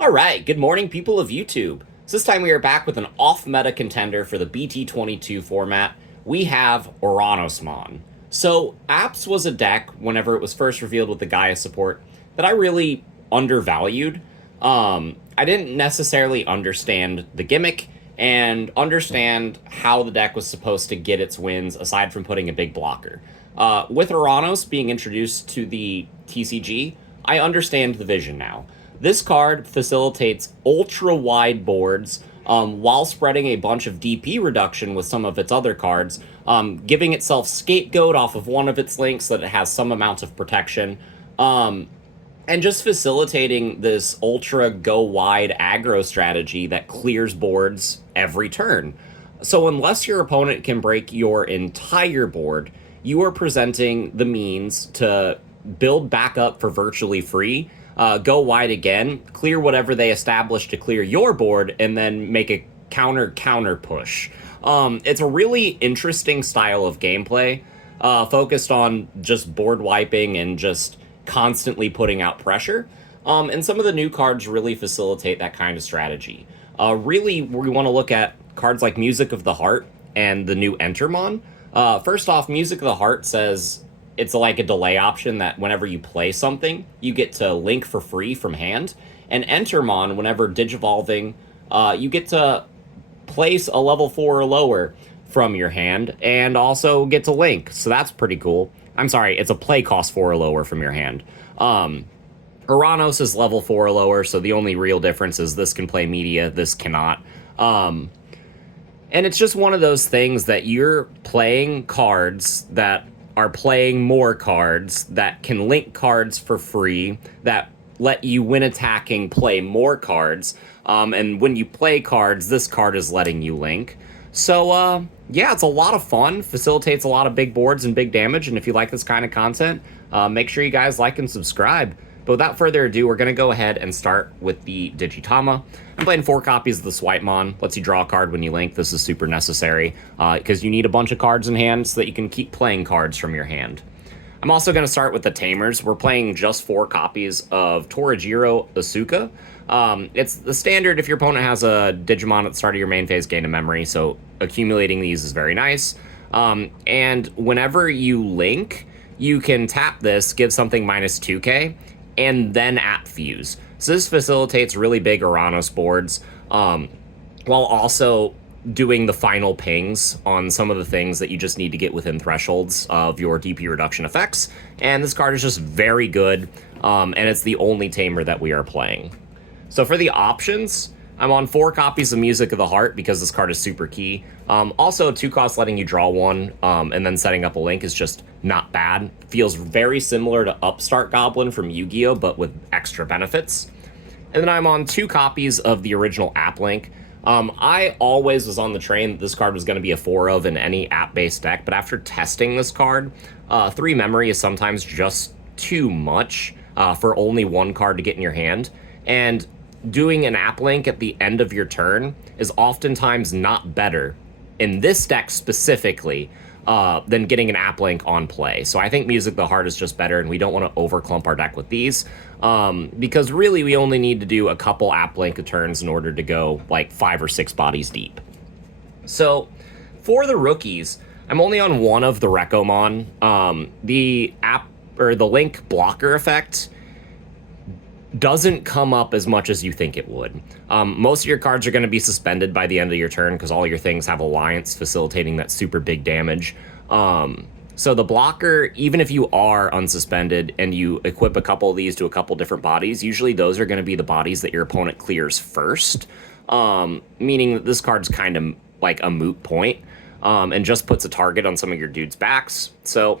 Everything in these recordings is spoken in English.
All right, good morning, people of YouTube. So this time we are back with an off-meta contender for the BT22 format. We have Ouranosmon. So Apps was a deck, whenever it was first revealed with the Gaia support, that I really undervalued. I didn't necessarily understand the gimmick and understand how the deck was supposed to get its wins aside from putting a big blocker. With Ouranos being introduced to the TCG, I understand the vision now. This card facilitates ultra-wide boards while spreading a bunch of DP reduction with some of its other cards, giving itself Scapegoat off of one of its links so that it has some amount of protection, and just facilitating this ultra-go-wide aggro strategy that clears boards every turn. So unless your opponent can break your entire board, you are presenting the means to build back up for virtually free, go wide again, clear whatever they establish to clear your board, and then make a counter push. It's a really interesting style of gameplay, focused on just board wiping and just constantly putting out pressure. And some of the new cards really facilitate that kind of strategy. Really, we want to look at cards like Music of the Heart and the new Entermon. First off, Music of the Heart says it's like a delay option that whenever you play something, you get to link for free from hand. And Entermon, whenever digivolving, you get to place a level 4 or lower from your hand and also get to link. So that's pretty cool. I'm sorry, it's a play cost 4 or lower from your hand. Ouranos is level 4 or lower, so the only real difference is this can play media, this cannot. And it's just one of those things that you're playing cards that are playing more cards that can link cards for free, that let you, when attacking, play more cards. And when you play cards, this card is letting you link. So, yeah, it's a lot of fun, facilitates a lot of big boards and big damage, and if you like this kind of content, make sure you guys like and subscribe. But without further ado, we're going to go ahead and start with the Digitama. I'm playing 4 copies of the Swipemon. Lets you draw a card when you link. This is super necessary because you need a bunch of cards in hand so that you can keep playing cards from your hand. I'm also going to start with the Tamers. We're playing just 4 copies of Torajiro Asuka. It's the standard if your opponent has a Digimon at the start of your main phase, gain a memory, so accumulating these is very nice. And whenever you link, you can tap this, give something minus 2k, and then app fuse. So this facilitates really big Ouranos boards, while also doing the final pings on some of the things that you just need to get within thresholds of your DP reduction effects. And this card is just very good, and it's the only Tamer that we are playing. So for the options, I'm on 4 copies of Music of the Heart because this card is super key. Also, 2 costs letting you draw 1, and then setting up a link is just not bad. Feels very similar to Upstart Goblin from Yu-Gi-Oh, but with extra benefits. And then I'm on 2 copies of the original App Link. I always was on the train that this card was going to be a 4 of in any app-based deck, but after testing this card, 3 memory is sometimes just too much for only 1 card to get in your hand. And doing an app link at the end of your turn is oftentimes not better, in this deck specifically, than getting an app link on play. So I think Music of the Heart is just better, and we don't want to overclump our deck with these, because really we only need to do a couple app link turns in order to go like 5 or 6 bodies deep. So for the rookies, I'm only on 1 of the Recomon. The app or the link blocker effect doesn't come up as much as you think it would. Most of your cards are going to be suspended by the end of your turn because all your things have Alliance facilitating that super big damage. So the blocker, even if you are unsuspended and you equip a couple of these to a couple different bodies, usually those are going to be the bodies that your opponent clears first, meaning that this card's kind of like a moot point, and just puts a target on some of your dudes' backs. So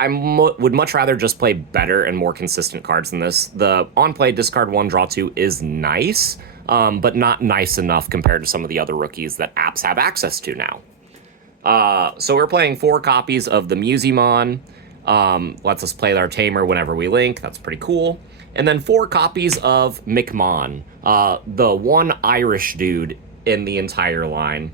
I would much rather just play better and more consistent cards than this. The on-play discard 1, draw 2 is nice, but not nice enough compared to some of the other rookies that apps have access to now. So we're playing 4 copies of the Musimon. Lets us play our Tamer whenever we link. That's pretty cool. And then 4 copies of McMon, the one Irish dude in the entire line.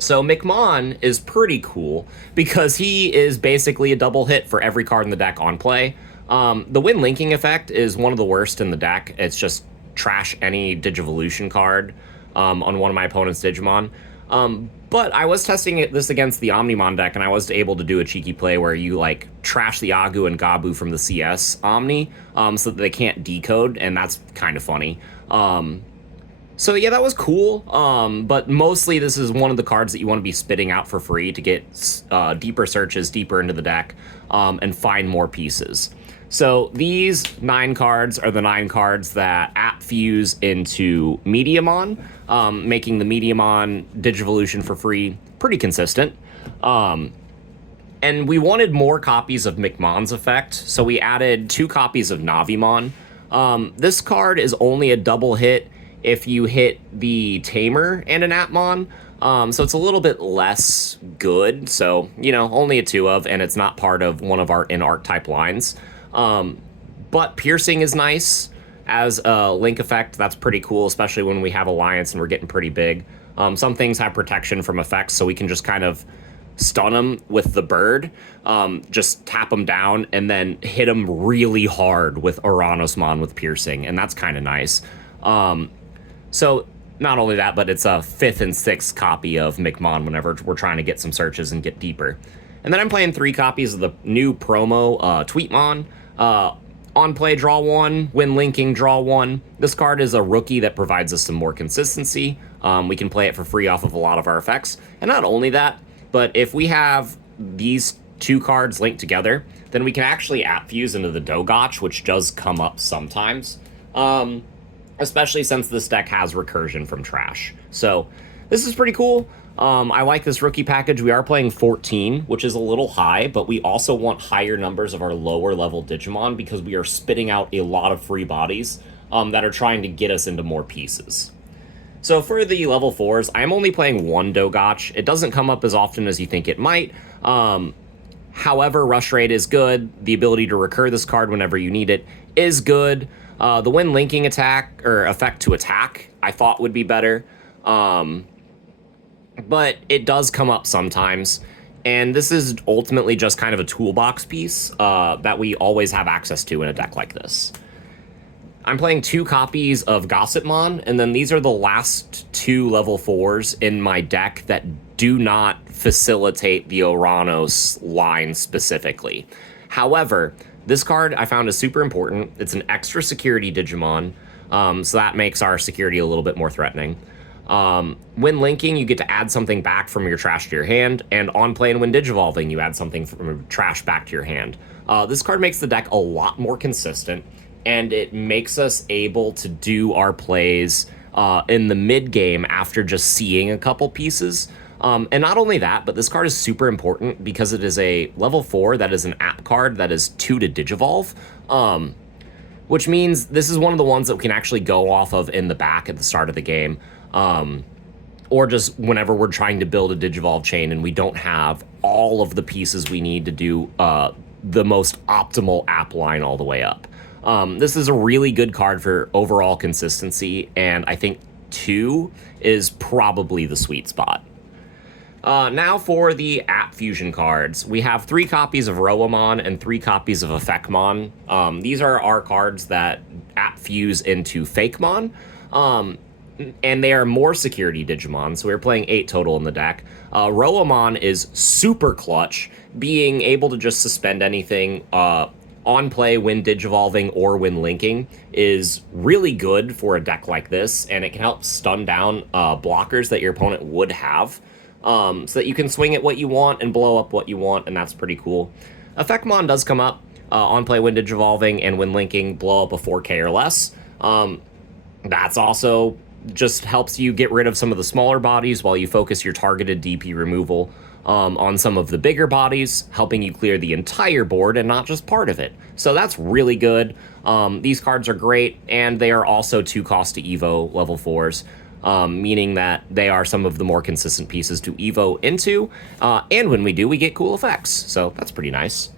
So McMon is pretty cool because he is basically a double hit for every card in the deck on play. The win linking effect is one of the worst in the deck. It's just trash any Digivolution card on one of my opponent's Digimon. But I was testing this against the Omnimon deck, and I was able to do a cheeky play where you, like, trash the Agu and Gabu from the CS Omni so that they can't decode, and that's kind of funny. So yeah, that was cool, but mostly this is one of the cards that you want to be spitting out for free to get deeper searches deeper into the deck and find more pieces. So these 9 cards are the 9 cards that app fuse into Mediamon, making the Mediamon Digivolution for free pretty consistent. And we wanted more copies of McMon's effect, so we added 2 copies of Navimon. This card is only a double hit if you hit the Tamer and an Appmon, so it's a little bit less good. So, you know, only a 2 of, and it's not part of one of our in-archetype lines. But Piercing is nice as a link effect. That's pretty cool, especially when we have Alliance and we're getting pretty big. Some things have protection from effects, so we can just kind of stun them with the bird, just tap them down, and then hit them really hard with Ouranosmon with Piercing, and that's kind of nice. So not only that, but it's a 5th and 6th copy of McMon whenever we're trying to get some searches and get deeper. And then I'm playing 3 copies of the new promo Tweetmon. On play, draw 1. When linking, draw 1. This card is a rookie that provides us some more consistency. We can play it for free off of a lot of our effects. And not only that, but if we have these 2 cards linked together, then we can actually app fuse into the Dogotch, which does come up sometimes. Especially since this deck has recursion from trash. So this is pretty cool. I like this rookie package. We are playing 14, which is a little high, but we also want higher numbers of our lower level Digimon because we are spitting out a lot of free bodies that are trying to get us into more pieces. So for the level 4s, I'm only playing 1 Dogotch. It doesn't come up as often as you think it might. However, rush rate is good. The ability to recur this card whenever you need it is good. The when linking attack, or effect to attack, I thought would be better. But it does come up sometimes. And this is ultimately just kind of a toolbox piece that we always have access to in a deck like this. I'm playing 2 copies of Gossipmon, and then these are the last 2 level 4s in my deck that do not facilitate the Ouranos line specifically. However, this card I found is super important. It's an extra security Digimon, so that makes our security a little bit more threatening. When linking, you get to add something back from your trash to your hand, and on play and when digivolving, you add something from trash back to your hand. This card makes the deck a lot more consistent, and it makes us able to do our plays in the mid-game after just seeing a couple pieces. And not only that, but this card is super important because it is a level 4 that is an app card that is 2 to Digivolve, which means this is one of the ones that we can actually go off of in the back at the start of the game, or just whenever we're trying to build a Digivolve chain and we don't have all of the pieces we need to do the most optimal app line all the way up. This is a really good card for overall consistency, and I think 2 is probably the sweet spot. Now for the app fusion cards. We have 3 copies of Roamon and 3 copies of Effectmon. These are our cards that app fuse into Fakemon, and they are more security Digimon, so we're playing 8 total in the deck. Roamon is super clutch, being able to just suspend anything on play when digivolving or when linking is really good for a deck like this, and it can help stun down blockers that your opponent would have. So that you can swing at what you want and blow up what you want, and that's pretty cool. Effectmon does come up on play when digivolving and when linking, blow up a 4K or less. That's also just helps you get rid of some of the smaller bodies while you focus your targeted DP removal on some of the bigger bodies, helping you clear the entire board and not just part of it. So that's really good. These cards are great, and they are also 2 cost to Evo level 4s. Meaning that they are some of the more consistent pieces to Evo into, and when we do, we get cool effects, so that's pretty nice.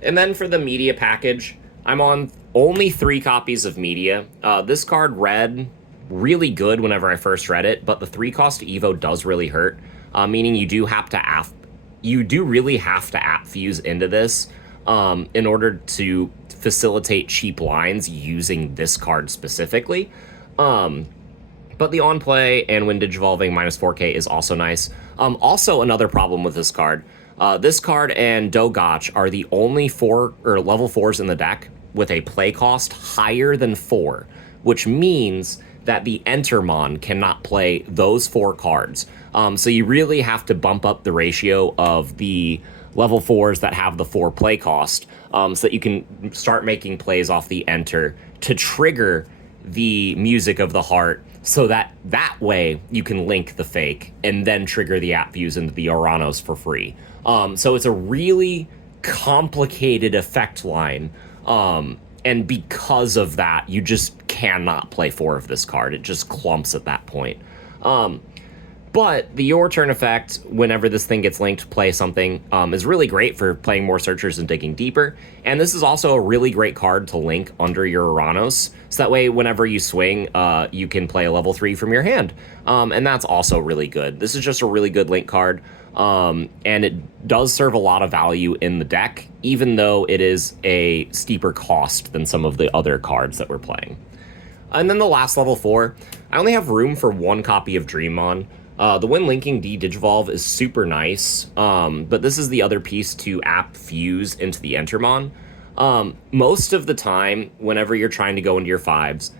And then for the media package, I'm on only 3 copies of media. This card read really good whenever I first read it, but the 3 cost to Evo does really hurt, meaning you do really have to app fuse into this in order to facilitate cheap lines using this card specifically. But the on-play and when digivolving -4K is also nice. Also, another problem with this card and Dogotch are the only level 4s in the deck with a play cost higher than 4, which means that the Entermon cannot play those 4 cards. So you really have to bump up the ratio of the level 4s that have the 4 play cost so that you can start making plays off the Enter to trigger the Music of the Heart, so that way you can link the fake and then trigger the app views into the Ouranos for free. So it's a really complicated effect line, and because of that, you just cannot play 4 of this card. It just clumps at that point. But the Your Turn effect, whenever this thing gets linked to play something, is really great for playing more searchers and digging deeper. And this is also a really great card to link under your Ouranos, so that way whenever you swing, you can play a level 3 from your hand. And that's also really good. This is just a really good link card, and it does serve a lot of value in the deck, even though it is a steeper cost than some of the other cards that we're playing. And then the last level 4, I only have room for 1 copy of Dreomon. The when linking D-Digivolve is super nice, but this is the other piece to app fuse into the Entermon. Most of the time, whenever you're trying to go into your 5s,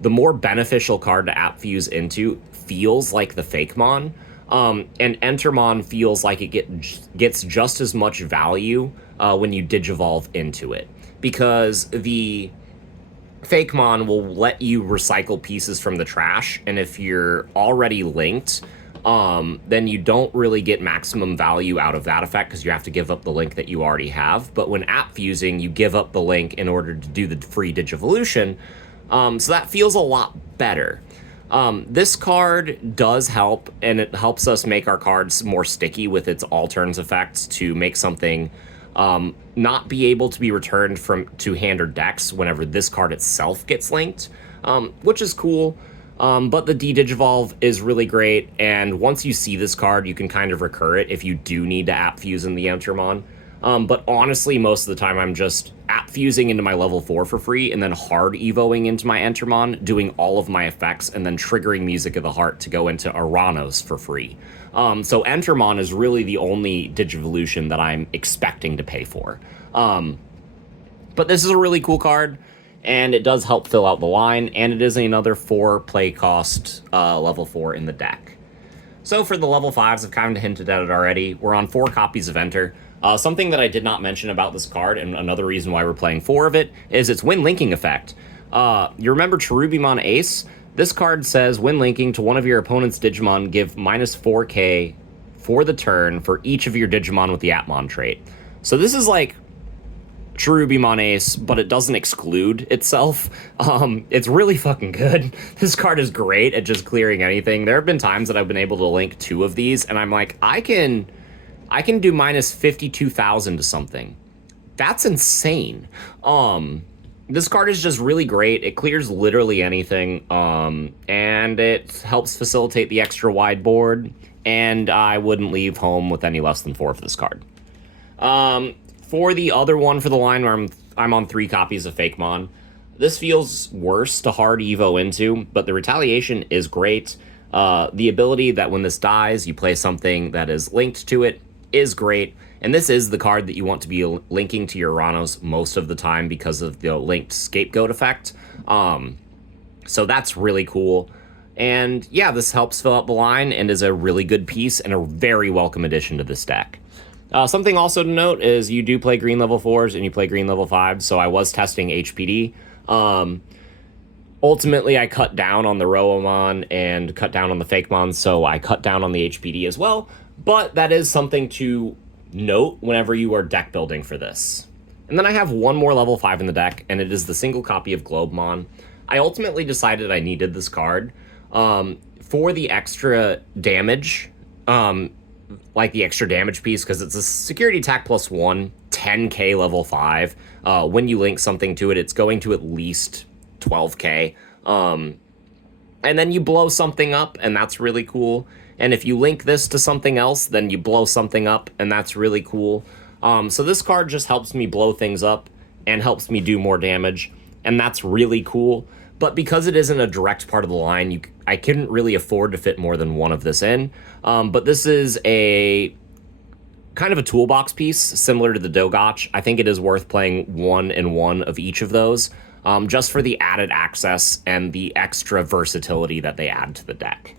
the more beneficial card to app fuse into feels like the Fakemon, and Entermon feels like it gets just as much value when you Digivolve into it, because the Fakemon will let you recycle pieces from the trash, and if you're already linked, then you don't really get maximum value out of that effect because you have to give up the link that you already have. But when app fusing, you give up the link in order to do the free Digivolution, so that feels a lot better. This card does help, and it helps us make our cards more sticky with its all turns effects to make something not be able to be returned to hand or decks whenever this card itself gets linked, which is cool. But the D-Digivolve is really great, and once you see this card, you can kind of recur it if you do need to app fuse in the Entermon. But honestly, most of the time, I'm just app fusing into my level 4 for free, and then hard evoing into my Entermon, doing all of my effects, and then triggering Music of the Heart to go into Ouranos for free. So Entermon is really the only Digivolution that I'm expecting to pay for. But this is a really cool card, and it does help fill out the line, and it is another 4 play cost level 4 in the deck. So for the level 5s, I've kind of hinted at it already. We're on 4 copies of Enter. Something that I did not mention about this card, and another reason why we're playing 4 of it, is its when linking effect. You remember Cherubimon Ace? This card says, when linking to one of your opponent's Digimon, give -4K for the turn for each of your Digimon with the Appmon trait. So this is like Cherubimon Ace, but it doesn't exclude itself. It's really fucking good. This card is great at just clearing anything. There have been times that I've been able to link 2 of these, and I'm like, I can do -52,000 to something. That's insane. This card is just really great. It clears literally anything, and it helps facilitate the extra wide board, and I wouldn't leave home with any less than 4 of this card. For the other one for the line where I'm on 3 copies of Fakemon, this feels worse to hard evo into, but the retaliation is great. The ability that when this dies, you play something that is linked to it is great, and this is the card that you want to be linking to your Ouranos most of the time because of the linked scapegoat effect. So that's really cool. And yeah, this helps fill out the line and is a really good piece and a very welcome addition to this deck. Something also to note is you do play green level 4s and you play green level 5s, so I was testing HPD. Ultimately, I cut down on the Roomon and cut down on the Fakemon, so I cut down on the HPD as well, but that is something to note whenever you are deck building for this. And then I have 1 more level 5 in the deck, and it is the single copy of Globemon. I ultimately decided I needed this card for the extra damage, like the extra damage piece, because it's a security attack +1, 10k level 5. When you link something to it, it's going to at least 12k. And then you blow something up, and that's really cool. And if you link this to something else, then you blow something up, and that's really cool. So this card just helps me blow things up, and helps me do more damage, and that's really cool. But because it isn't a direct part of the line, I couldn't really afford to fit more than one of this in. But this is a kind of a toolbox piece similar to the Dogotch. I think it is worth playing 1 and 1 of each of those, just for the added access and the extra versatility that they add to the deck.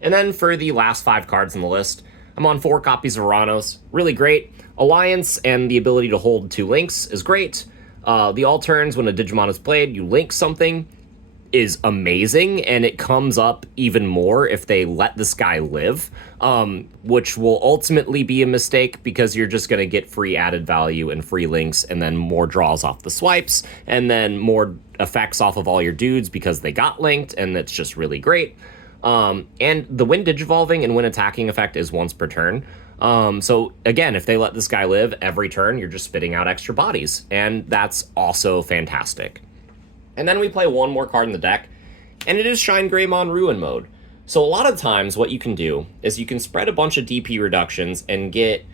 And then for the last 5 cards in the list, I'm on 4 copies of Ouranos. Really great. Alliance and the ability to hold 2 links is great. The all turns when a Digimon is played, you link something, is amazing, and it comes up even more if they let this guy live, which will ultimately be a mistake because you're just going to get free added value and free links, and then more draws off the swipes, and then more effects off of all your dudes because they got linked, and it's just really great. And the when digivolving and when attacking effect is once per turn. So again, if they let this guy live every turn, you're just spitting out extra bodies, and that's also fantastic. And then we play one more card in the deck, and it is Shine Greymon Ruin mode. So a lot of times what you can do is you can spread a bunch of DP reductions and get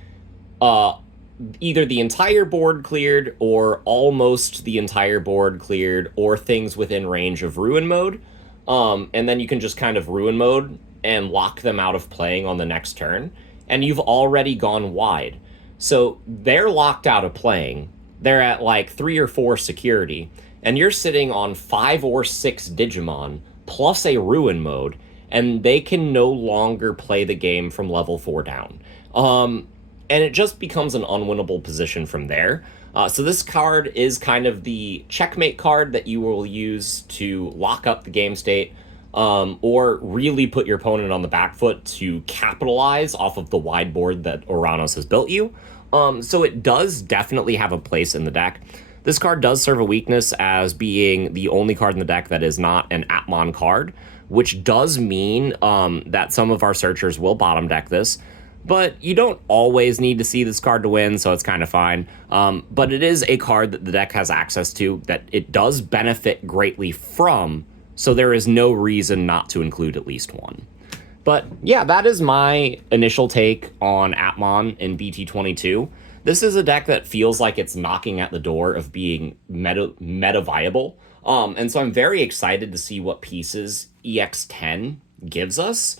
either the entire board cleared or almost the entire board cleared or things within range of Ruin mode. And then you can just kind of Ruin mode and lock them out of playing on the next turn, and you've already gone wide. So they're locked out of playing. They're at like 3 or 4 security, and you're sitting on 5 or 6 Digimon plus a Ruin mode, and they can no longer play the game from level 4 down. And it just becomes an unwinnable position from there. So this card is kind of the checkmate card that you will use to lock up the game state, or really put your opponent on the back foot to capitalize off of the wide board that Ouranos has built you. So it does definitely have a place in the deck. This card does serve a weakness as being the only card in the deck that is not an Appmon card, which does mean that some of our searchers will bottom deck this. But you don't always need to see this card to win, so it's kind of fine. But it is a card that the deck has access to, that it does benefit greatly from, so there is no reason not to include at least one. But yeah, that is my initial take on Appmon in BT22. This is a deck that feels like it's knocking at the door of being meta viable. And so I'm very excited to see what pieces EX10 gives us.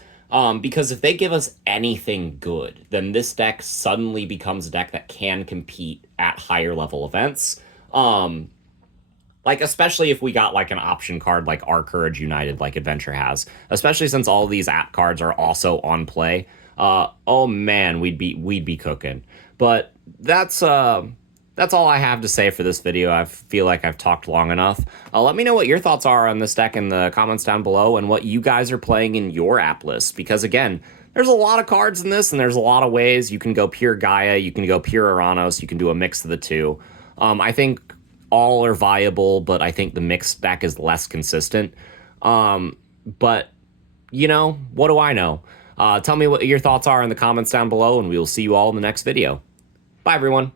Because if they give us anything good, then this deck suddenly becomes a deck that can compete at higher level events. Like, especially if we got like an option card like Our Courage United, like Adventure has, especially since all of these app cards are also on play. Oh man, we'd be cooking. But that's all I have to say for this video. I feel like I've talked long enough. Let me know what your thoughts are on this deck in the comments down below, and what you guys are playing in your app list. Because again, there's a lot of cards in this, and there's a lot of ways. You can go pure Gaia, you can go pure Ouranos, you can do a mix of the two. I think all are viable, but I think the mixed deck is less consistent. But, you know, what do I know? Tell me what your thoughts are in the comments down below, and we will see you all in the next video. Bye, everyone.